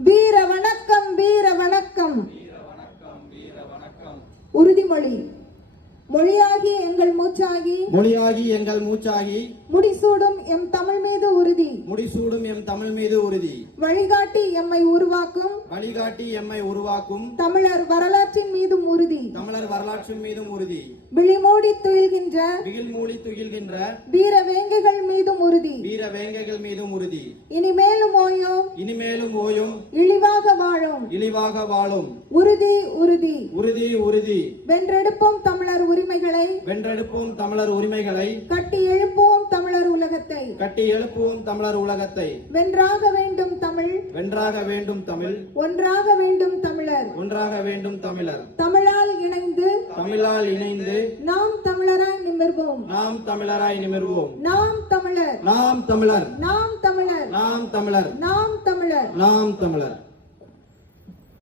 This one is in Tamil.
வீர வணக்கம் வீர வணக்கம். உறுதிமொழி. மொழியாகி எங்கள் மூச்சாகி மொழியாகி எங்கள் மூச்சாகி முடிசூடும் எம் தமிழ் மீது உறுதி முடிசூடும் எம் தமிழ் மீது உறுதி வழிகாட்டி எம்மை உருவாக்கும் வழிகாட்டி எம்மை உருவாக்கும் தமிழர் வரலாற்றின் மீதும் உறுதி தமிழர் வரலாற்றின் மீதும் உறுதி விழிமூடி துயில்கின்ற விழிமூடி துயில்கின்ற வீர வேங்கைகள் மீதும் உறுதி வீர வேங்கைகள் மீதும் உறுதி இனிமேலும் ஓயும் இனிமேலும் ஓயும் இழிவாக வாழும் இழிவாக வாழும் உறுதி உறுதி உறுதி உறுதி வென்றெடுப்போம் தமிழர் உரிமைகளை வென்றெடுப்போம் தமிழர் உரிமைகளை கட்டி எழுப்புவோம் தமிழர் உலகத்தை கட்டி எழுப்புவோம் தமிழர் உலகத்தை வென்றாக வேண்டும் தமிழ் வென்றாக வேண்டும் தமிழ் ஒன்றாக வேண்டும் தமிழர் ஒன்றாக வேண்டும் தமிழர் தமிழால் இணைந்து தமிழால் இணைந்து நாம் தமிழராய் நிமிர்வோம் நாம் தமிழராய் நிமிர்வோம் நாம் தமிழர் நாம் தமிழர் நாம் தமிழர் நாம் தமிழர் நாம் தமிழர் நாம் தமிழர்